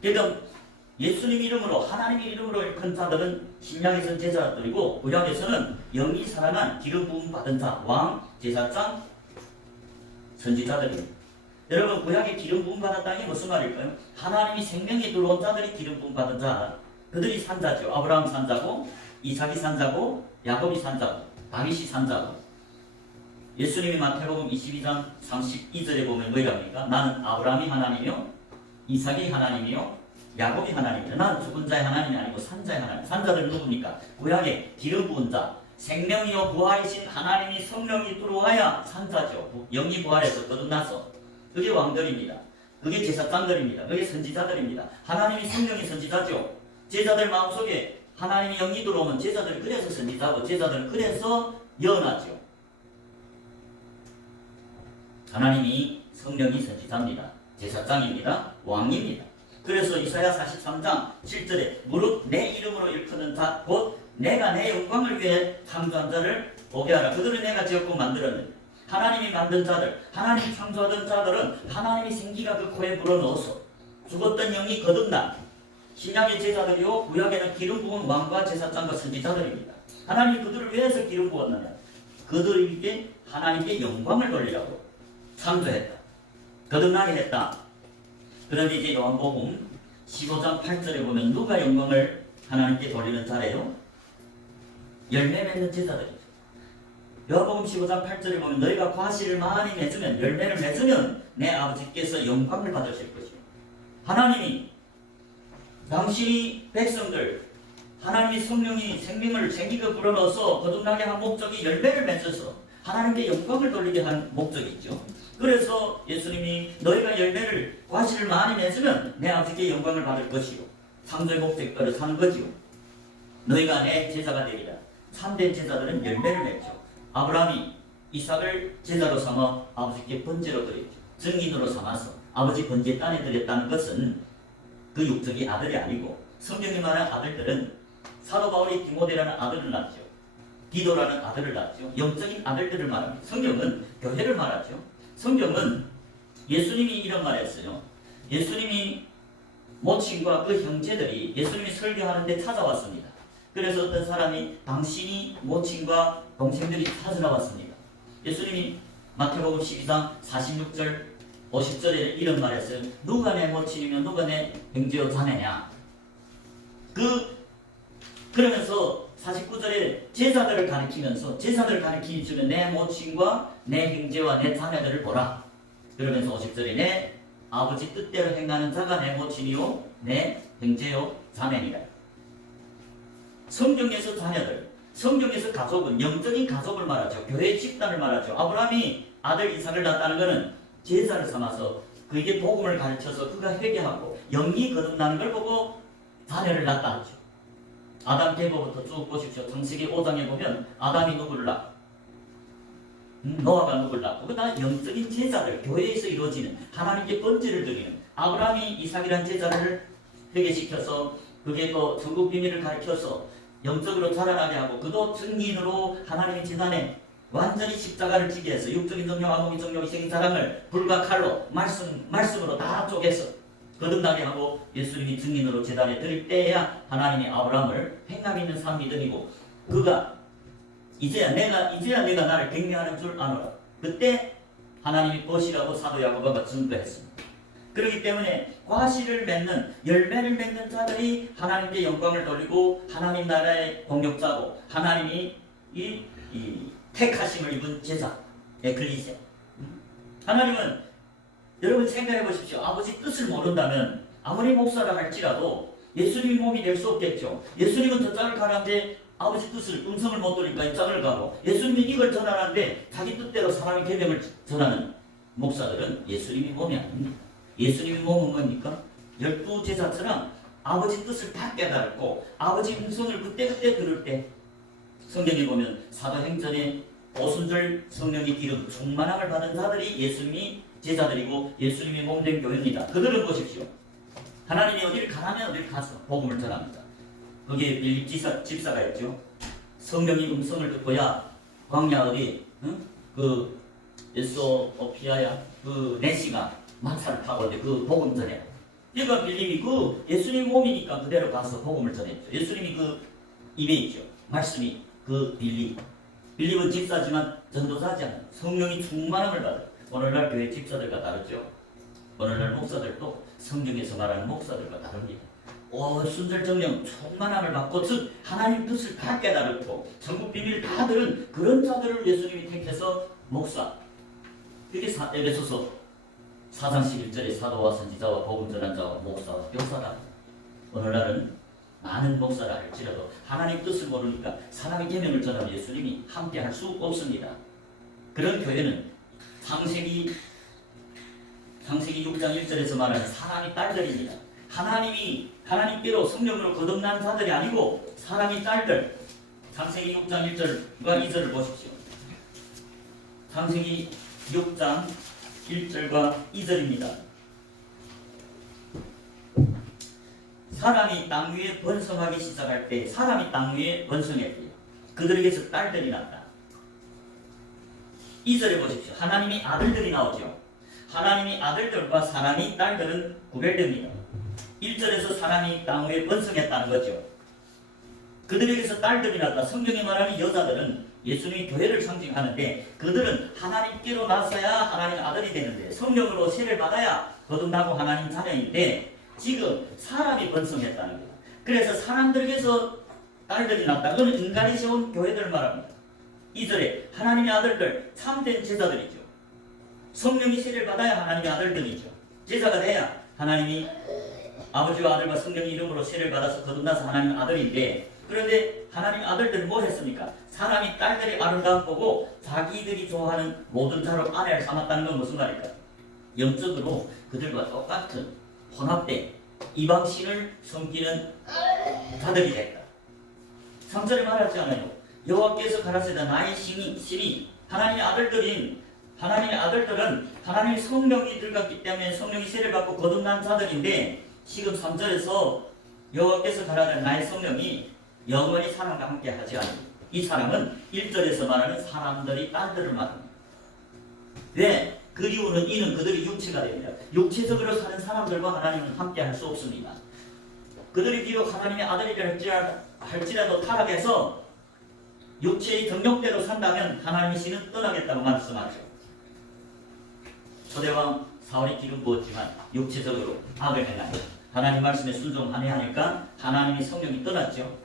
그러니까 예수님 이름으로 하나님 이름으로 일컫는 자들은 신약에서는 제자들이고 구약에서는 영이 살아난 기름 부음 받은 자, 왕, 제사장, 선지자들입니다. 여러분 구약에 기름 부음 받았다는 게 무슨 말일까요? 하나님이 생명에 들어온 자들이 기름 부음 받은 자, 그들이 산자죠. 아브라함 산자고 이삭이 산자고 야곱이 산자고 다윗이 산자고. 예수님이 마태복음 22장 32절에 보면 뭐랍니까? 나는 아브라함이 하나님이요 이삭이 하나님이요 야곱이 하나님이다. 나는 죽은 자의 하나님이 아니고 산자의 하나님. 산자들은 누굽니까? 구약에 기름 부은 자, 생명이요 부활이신 하나님이 성령이 들어와야 산자죠. 영이 부활해서 거듭나서. 그게 왕들입니다. 그게 제사장들입니다. 그게 선지자들입니다. 하나님이 성령이 선지자죠. 제자들 마음속에 하나님이 영이 들어오면 제자들이 그래서 선지자고 제자들은 그래서 예언하죠. 하나님이 성령이 선지자입니다. 제사장입니다. 왕입니다. 그래서 이사야 43장 7절에 무릇 내 이름으로 일컫는 자 곧 내가 내 영광을 위해 창조한 자를 보게 하라. 그들은 내가 지었고 만들었는데 하나님이 만든 자들, 하나님이 창조하던 자들은 하나님이 생기가 그 코에 불어넣어서 죽었던 영이 거듭난 신약의 제자들이요 구약에는 기름 부은 왕과 제사장과 선지자들입니다. 하나님이 그들을 위해서 기름 부었느냐? 그들에게 하나님께 영광을 돌리라고 창조했다. 거듭나게 했다. 그런데 이제 요한복음 15장 8절에 보면 누가 영광을 하나님께 돌리는 자래요? 열매 맺는 제자들이죠. 요한복음 15장 8절에 보면 너희가 과실을 많이 맺으면 열매를 맺으면 내 아버지께서 영광을 받으실 것이요. 하나님이 당신이 백성들 하나님이 성령이 생명을 생기게 불어넣어서 거듭나게 한 목적이 열매를 맺어서 하나님께 영광을 돌리게 한 목적이 있죠. 그래서 예수님이 너희가 열매를 과실을 많이 맺으면 내 아버지께 영광을 받을 것이요 창조의 목적대로 사는 거지요. 너희가 내 제자가 되리라. 참된 제자들은 열매를 맺죠. 아브라함이 이삭을 제자로 삼아 아버지께 번제로 드렸죠. 증인으로 삼아서 아버지 번제 땅에 드렸다는 것은 그 육적이 아들이 아니고 성경이 말하는 아들들은 사도 바울이 디모데라는 아들을 낳았죠. 디도라는 아들을 낳았죠. 영적인 아들들을 말합니다. 성경은 교회를 말하죠. 성경은 예수님이 이런 말했어요. 예수님이 모친과 그 형제들이 예수님이 설교하는데 찾아왔습니다. 그래서 어떤 사람이 당신이 모친과 동생들이 찾으러 왔습니다. 예수님이 마태복음 12장 46절 50절에 이런 말했어요. 누가 내 모친이며 누가 내 형제요 자매냐. 그러면서 49절에 제자들을 가리키면서 제자들을 가리키시면 내 모친과 내 형제와 내 자매들을 보라. 그러면서 50절에 내 아버지 뜻대로 행하는 자가 내 모친이요 내 형제요 자매니라. 성경에서 자녀들, 성경에서 가족은 영적인 가족을 말하죠. 교회의 집단을 말하죠. 아브라함이 아들 이삭을 낳았다는 것은 제사를 삼아서 그에게 복음을 가르쳐서 그가 회개하고 영이 거듭나는 걸 보고 자녀를 낳았다 하죠. 아담 계보부터 쭉 보십시오. 창세기 5장에 보면 아담이 누구를 낳고 노아가 누구를 낳고 그 다 영적인 제자들, 교회에서 이루어지는 하나님께 번제를 드리는 아브라함이 이삭이라는 제자를 회개시켜서 그게 또 천국 비밀을 가르쳐서 영적으로 자라나게 하고 그도 증인으로 하나님의 재단에 완전히 십자가를 지게 해서 육적인 정욕, 암흑의 정욕, 희생의 사랑을 불과 칼로 말씀으로 다 쪼개서 거듭나게 하고 예수님이 증인으로 재단에 드릴 때야 하나님이 아브라함을 행함 있는 삶 믿음이고 그가 이제야 내가 나를 경외하는 줄 아노라. 그때 하나님이 것이라고 사도 야고보가 증거했습니다. 그렇기 때문에 과실을 맺는 열매를 맺는 자들이 하나님께 영광을 돌리고 하나님 나라의 공력자고 하나님이 이 택하심을 입은 제자 에클리시아. 하나님은 여러분 생각해 보십시오. 아버지 뜻을 모른다면 아무리 목사라 할지라도 예수님이 몸이 될 수 없겠죠. 예수님은 저 짝을 가라는데 아버지 뜻을 음성을 못 들으니까 이 짝을 가고 예수님이 이걸 전하는데 자기 뜻대로 사람의 계명을 전하는 목사들은 예수님이 몸이 아닙니다. 예수님이 몸은 뭡니까? 12제자처럼 아버지 뜻을 다 깨달고 아버지 음성을 그때그때 들을 때 성경에 보면 사도행전에 오순절 성령의 기름 충만함을 받은 자들이 예수님이 제자들이고 예수님이 몸된 교회입니다. 그들은 보십시오. 하나님이 어디를 가라면 어디를 가서 복음을 전합니다. 거기에 빌립 집사가 있죠. 성령의 음성을 듣고야 광야 어디 그 에소오피아야 그 네시가 마차를 타고 올때 그 복음 전해. 그러니까 빌립이 그 예수님 몸이니까 그대로 가서 복음을 전했죠. 예수님이 그 입에 있죠. 말씀이 그 빌립은 집사지만 전도사지 않아요. 성령이 충만함을 받아요. 오늘날 교회 집사들과 다르죠. 오늘날 목사들도 성경에서 말하는 목사들과 다릅니다. 순절 정령 충만함을 받고 즉 하나님 뜻을 다 깨달았고 전국 비밀을 다 들은 그런 자들을 예수님이 택해서 목사. 그게 에베소서 4장 11절에 사도와 선지자와 복음 전한 자와 목사와 교사다. 오늘날은 많은 목사라 할지라도 하나님 뜻을 모르니까 사람의 계명을 전하는 예수님이 함께 할 수 없습니다. 그런 교회는 창세기 6장 1절에서 말하는 사람의 딸들입니다. 하나님께로 성령으로 거듭난 자들이 아니고 사람의 딸들. 창세기 6장 1절과 2절을 보십시오. 창세기 6장 1절과 2절입니다. 사람이 땅 위에 번성하기 시작할 때 사람이 땅 위에 번성했대요. 그들에게서 딸들이 났다. 2절에 보십시오. 하나님이 아들들이 나오죠. 하나님이 아들들과 사람이 딸들은 구별됩니다. 1절에서 사람이 땅 위에 번성했다는 거죠. 그들에게서 딸들이 났다. 성경에 말하는 여자들은 예수님이 교회를 상징하는데 그들은 하나님께로 나서야 하나님 아들이 되는데 성령으로 세를 받아야 거듭나고 하나님 자녀인데 지금 사람이 번성했다는 거예요. 그래서 사람들에게서 딸들이 났다. 그건 인간이 세운 교회들을 말합니다. 2절에 하나님의 아들들 참된 제자들이죠. 성령이 세를 받아야 하나님의 아들들이죠. 제자가 돼야 하나님이 아버지와 아들과 성령의 이름으로 세를 받아서 거듭나서 하나님 아들인데 그런데 하나님 아들들은 뭐 했습니까? 사람이 딸들이 아름다움 보고 자기들이 좋아하는 모든 자로 아내를 삼았다는 건 무슨 말일까? 영적으로 그들과 똑같은 혼합된 이방신을 섬기는 자들이 됐다. 3절에 말하지 않아요. 여호와께서 가라사대 나의 신이 하나님의 아들들은 하나님의 성령이 들어갔기 때문에 성령이 세를 받고 거듭난 자들인데 지금 3절에서 여호와께서 가라사대 나의 성령이 영원히 사람과 함께 하지 않는 이 사람은 1절에서 말하는 사람들이 딸들을 말합니다. 왜? 그 이유는 이는 그들이 육체가 됩니다. 육체적으로 사는 사람들과 하나님은 함께 할 수 없습니다. 그들이 비록 하나님의 아들이라 할지라도 타락해서 육체의 정욕대로 산다면 하나님의 신은 떠나겠다고 말씀하죠. 초대왕 사울이 기름 부었지만 육체적으로 악을 행하니 하나님 말씀에 순종하며 하니까 하나님의 성령이 떠났죠.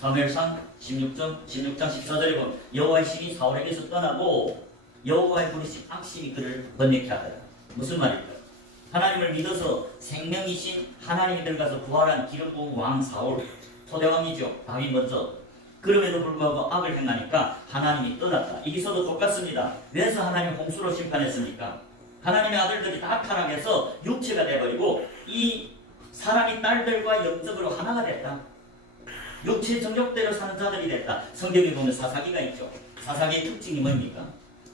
사무엘상 16장 14절에 보면 여호와의 신이 사울에게서 떠나고 여호와의 부르심 악심이 그를 번뇌케 하더라. 무슨 말일까? 하나님을 믿어서 생명이신 하나님이 들어가서 부활한 기름 부은 왕 사울, 초대왕이죠. 다윗 먼저. 그럼에도 불구하고 악을 행하니까 하나님이 떠났다. 여기서도 똑같습니다. 왜서 하나님 홍수로 심판했습니까? 하나님의 아들들이 다 타락해서 육체가 되어버리고 이 사람이 딸들과 영적으로 하나가 됐다. 육체 정욕대로 사는 자들이 됐다. 성경에 보면 사사기가 있죠. 사사기의 특징이 뭡니까?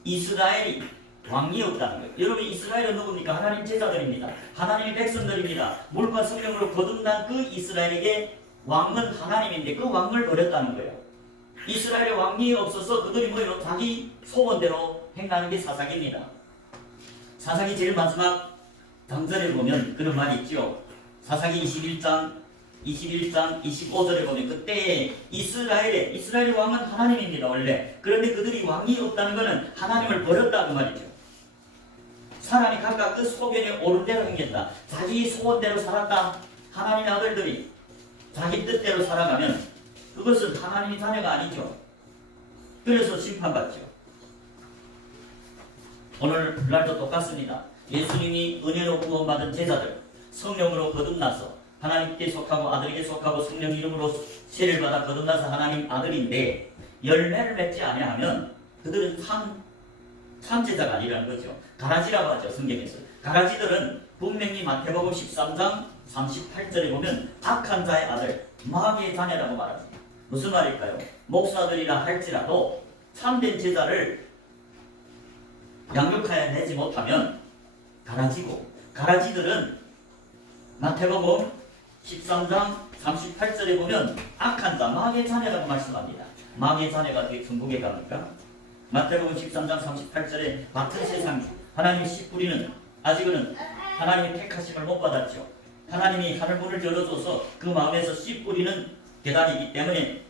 이스라엘이 왕이 없다는 거예요. 여러분 이스라엘은 누굽니까? 하나님 제자들입니다. 하나님의 백성들입니다. 물과 성령으로 거듭난 그 이스라엘에게 왕은 하나님인데 그 왕을 버렸다는 거예요. 이스라엘의 왕이 없어서 그들이 뭐예요? 자기 소원대로 행하는 게 사사기입니다. 사사기 제일 마지막 장절에 보면 그런 말이 있죠. 사사기 21장 25절에 보면 그때 이스라엘의 왕은 하나님입니다. 원래. 그런데 그들이 왕이 없다는 것은 하나님을 버렸다는 말이죠. 사람이 각각 그 소견에 오른 대로 행했다. 자기 소원대로 살았다. 하나님의 아들들이 자기 뜻대로 살아가면 그것은 하나님의 자녀가 아니죠. 그래서 심판받죠. 오늘날도 똑같습니다. 예수님이 은혜로 구원받은 제자들 성령으로 거듭나서 하나님께 속하고 아들에게 속하고 성령 이름으로 세례를 받아 거듭나서 하나님 아들인데 열매를 맺지 아니하면 그들은 참제자가 아니라는 거죠. 가라지라고 하죠. 성경에서. 가라지들은 분명히 마태복음 13장 38절에 보면 악한 자의 아들 마귀의 자녀라고 말합니다. 무슨 말일까요? 목사들이라 할지라도 참된 제자를 양육하여 내지 못하면 가라지고 가라지들은 마태복음 13장 38절에 보면 악한 자 마귀의 자녀라고 말씀합니다. 마귀의 자녀가 어떻게 천국에 갑니까? 마태복음 13장 38절에 같은 세상 하나님의 씨 뿌리는 아직은 하나님의 택하심을 못 받았죠. 하나님이 하늘문을 열어줘서 그 마음에서 씨 뿌리는 계단이기 때문에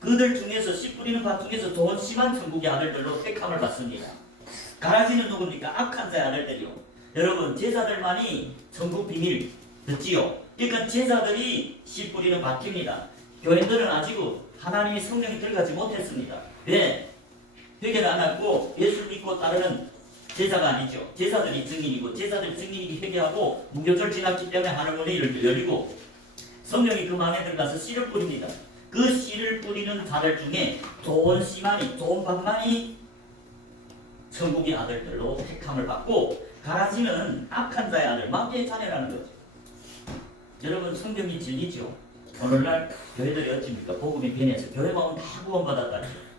그들 중에서 씨 뿌리는 밭 중에서 더 심한 천국의 아들들로 택함을 받습니다. 가라지는 누굽니까? 악한 자의 아들들이요. 여러분 제자들만이 천국 비밀 듣지요. 그러니까 제자들이 씨 뿌리는 밭입니다. 교인들은 아직 하나님의 성령이 들어가지 못했습니다. 왜? 회개를 안 하고 예수 믿고 따르는 제자가 아니죠. 제자들이 증인이고 제자들 증인이 회개하고 무교절 지났기 때문에 하늘문이 열리고 성령이 그 마음에 들어가서 씨를 뿌립니다. 그 씨를 뿌리는 자들 중에 좋은 씨만이 좋은 밭만이 천국의 아들들로 택함을 받고 가라지는 악한 자의 아들 마귀의 자녀라는 거죠. 여러분 성경이 진리죠. 오늘날 교회들이 어찌입니까? 복음이 변해서 교회 마음 다 구원받았다는 거예요.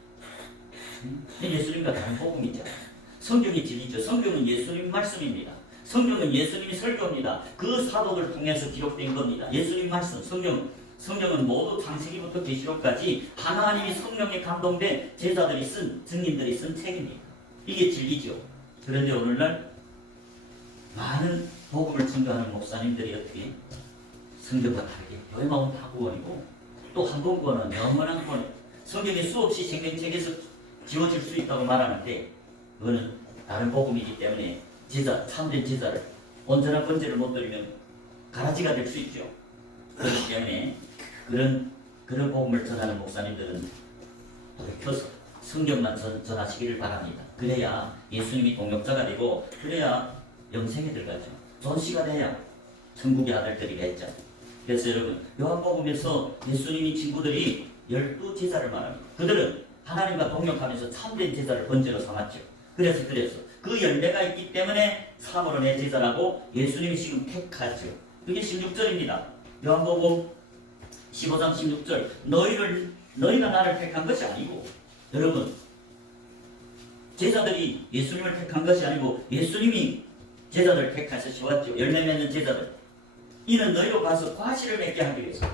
예수님과 다른 복음이 있잖아요. 성경이 진리죠. 성경은 예수님 말씀입니다. 성경은 예수님이 설교입니다. 그 사도를 통해서 기록된 겁니다. 예수님 말씀, 성경은 모두 창세기부터 계시록까지 하나님이 성령에 감동된 제자들이 쓴, 증인들이 쓴 책입니다. 이게 진리죠. 그런데 오늘날 많은 복음을 증거하는 목사님들이 어떻게 성경과 다르게 교회 마음 다 구원이고 또 한 번 구원은 영원한 구원. 성경에 수없이 생명책에서 지워질 수 있다고 말하는데 그거는 다른 복음이기 때문에 참된 제자를 온전한 번제를 못 드리면 가라지가 될 수 있죠. 그렇기 때문에 그런 복음을 전하는 목사님들은 돌이켜서 성경만 전하시기를 바랍니다. 그래야 예수님이 동역자가 되고 그래야 영생에 들어가죠. 존씨가 돼야 천국의 아들들이 됐죠. 그래서 여러분 요한복음에서 예수님이 친구들이 12제자를 말합니다. 그들은 하나님과 동역하면서 참된 제자를 번제로 삼았죠. 그래서 그 열매가 있기 때문에 참으로 내 제자라고 예수님이 지금 택하죠. 그게 16절입니다. 요한복음 15장 16절 너희가 나를 택한 것이 아니고 여러분 제자들이 예수님을 택한 것이 아니고 예수님이 제자들을 택하셔 세웠죠. 열매 맺는 제자들. 이는 너희로 가서 과실을 맺게 하기 위해서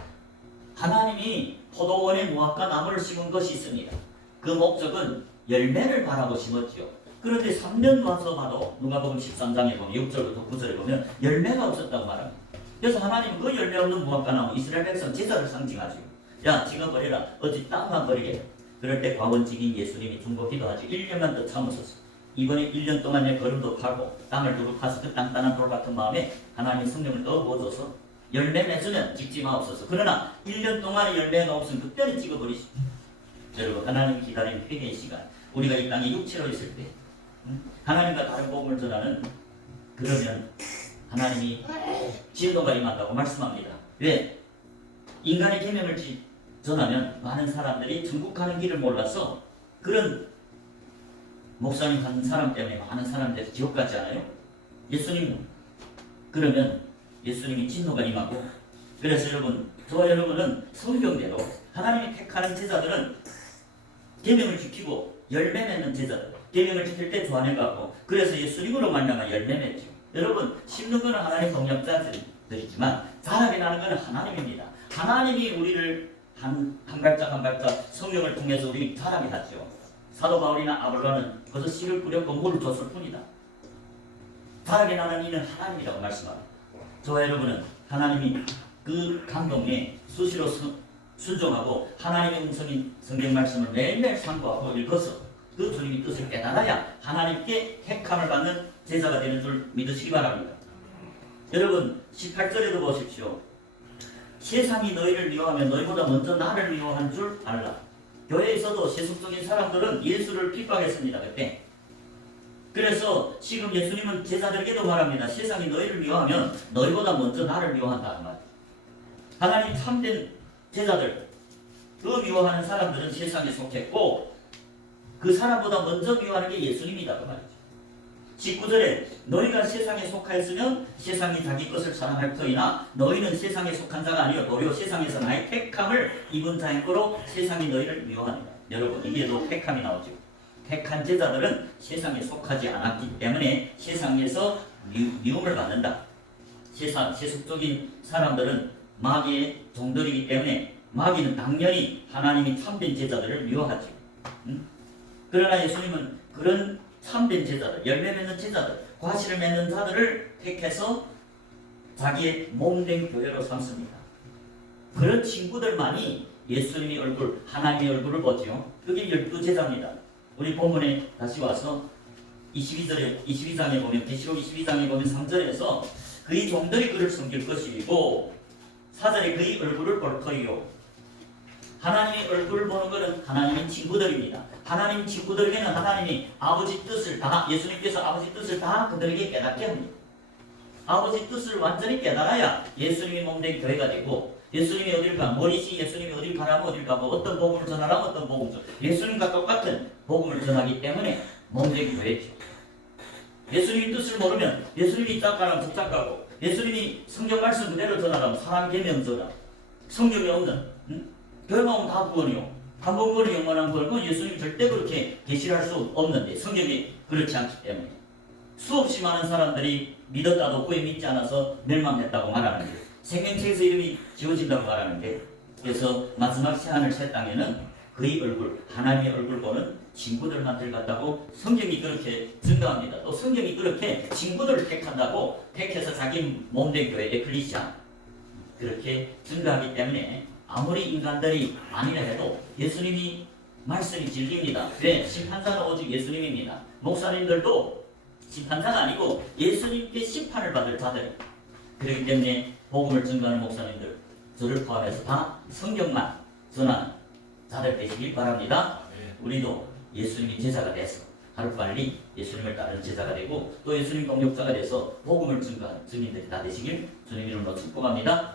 하나님이 포도원에 무화과 나무를 심은 것이 있습니다. 그 목적은 열매를 바라고 심었지요. 그런데 3년 와서 봐도 누가복음 13장에 보면 6절부터 9절에 보면 열매가 없었다고 말합니다. 그래서 하나님은 그 열매 없는 무화과 나무 이스라엘 백성 제사를 상징하죠. 야, 지금 버리라. 어찌 땅만 버리게. 그럴 때 과원직인 예수님이 중보기도 하지. 1년만 더 참으소서. 이번에 1년 동안 내 걸음도 파고 땅을 두루 파서 그 단단한 돌 같은 마음에 하나님의 성령을 더 부어줘서 열매 맺으면 찍지 마옵소서. 그러나 1년 동안의 열매가 없으면 그때는 찍어버리시오. 여러분, 하나님 기다리는 회개의 시간. 우리가 이 땅에 육체로 있을 때 하나님과 다른 복음을 전하는, 그러면 하나님이 진노가 임한다고 말씀합니다. 왜? 인간의 계명을 전하면 많은 사람들이 천국 가는 길을 몰라서 그런 목사님 한 사람 때문에 많은 사람들이 지옥 가지 않아요? 예수님, 그러면 예수님이 진노가 임하고, 그래서 여러분, 저와 여러분은 성경대로 하나님이 택하는 제자들은 계명을 지키고 열매 맺는 제자들, 계명을 지킬 때 조안해가고, 그래서 예수님으로 말미암아 열매 맺죠. 여러분, 심는 것은 하나님 동력자들이지만 자라게 나는 것은 하나님입니다. 하나님이 우리를 한 발짝 한 발짝 성령을 통해서 우리 자라게 하죠. 사도 바울이나 아볼로는 그저 씨를 뿌렸고 물을 줬을 뿐이다. 자라게 나는 이는 하나님이라고 말씀합니다. 저와 여러분은 하나님이 그 감동에 수시로 순종하고 하나님의 음성인 성경 말씀을 매일매일 상고하고 읽어서 그 주님의 뜻을 깨달아야 하나님께 택함을 받는 제자가 되는 줄 믿으시기 바랍니다. 여러분, 18절에도 보십시오. 세상이 너희를 미워하면 너희보다 먼저 나를 미워한 줄 알라. 교회에서도 세속적인 사람들은 예수를 핍박했습니다. 그때. 그래서 지금 예수님은 제자들에게도 말합니다. 세상이 너희를 미워하면 너희보다 먼저 나를 미워한다는 말. 하나님 참된 제자들, 그 미워하는 사람들은 세상에 속했고 그 사람보다 먼저 미워하는 게 예수님이다 그 말이죠. 19절에 너희가 세상에 속하였으면 세상이 자기 것을 사랑할 터이나 너희는 세상에 속한 자가 아니요 도리어 세상에서 나의 택함을 입은 자인 거로 세상이 너희를 미워하니라. 여러분, 이게도 택함이 나오죠. 택한 제자들은 세상에 속하지 않았기 때문에 세상에서 미움을 받는다. 세속적인 사람들은 마귀의 종들이기 때문에 마귀는 당연히 하나님이 참된 제자들을 미워하죠. 그러나 예수님은 그런 참된 제자들, 열매 맺는 제자들, 과실을 맺는 자들을 택해서 자기의 몸된 교회로 삼습니다. 그런 친구들만이 예수님의 얼굴, 하나님의 얼굴을 보죠. 그게 12제자입니다. 우리 본문에 다시 와서 22장에 보면, 계시록 22장에 보면 3절에서 그의 종들이 그를 섬길 것이고 4절에 그의 얼굴을 볼 터이요. 하나님의 얼굴을 보는 것은 하나님의 친구들입니다. 하나님 친구들에게는 하나님이 아버지 뜻을 다, 예수님께서 아버지 뜻을 다 그들에게 깨닫게 합니다. 아버지 뜻을 완전히 깨달아야 예수님이 몸된 교회가 되고, 예수님이 어딜 가, 머리시 예수님이 어딜 가라면 어딜 가고, 어떤 복음을 전하라면 어떤 복음을 전하고, 예수님과 똑같은 복음을 전하기 때문에 몸된 교회죠. 예수님의 뜻을 모르면 예수님이 짝가라면 적작가고, 예수님이 성경 말씀 그대로 전하라면 사람 계명 전하, 성경에 없는 결과는 다 구원이요. 한 번 구원이 영원한 구원은 예수님이 절대 그렇게 계시할 수 없는데 성경이 그렇지 않기 때문에 수없이 많은 사람들이 믿었다도 후에 믿지 않아서 멸망했다고 말하는데, 생명책에서 이름이 지워진다고 말하는데, 그래서 마지막 새하늘 새 땅에는 그의 얼굴, 하나님의 얼굴 보는 친구들만 들어갔다고 성경이 그렇게 증거합니다. 또 성경이 그렇게 친구들을 택한다고, 택해서 자기 몸된 교회 에클리시아 그렇게 증거하기 때문에 아무리 인간들이 아니라 해도 예수님이 말씀이 진리입니다. 왜? 심판자는 오직 예수님입니다. 목사님들도 심판자가 아니고 예수님께 심판을 받을 자들. 그렇기 때문에 복음을 증거하는 목사님들, 저를 포함해서 다 성경만 전하는 자들 되시길 바랍니다. 우리도 예수님이 제자가 돼서 하루빨리 예수님을 따르는 제자가 되고 또 예수님 동역자가 돼서 복음을 증거하는 증인들이 다 되시길 주님 이름으로 축복합니다.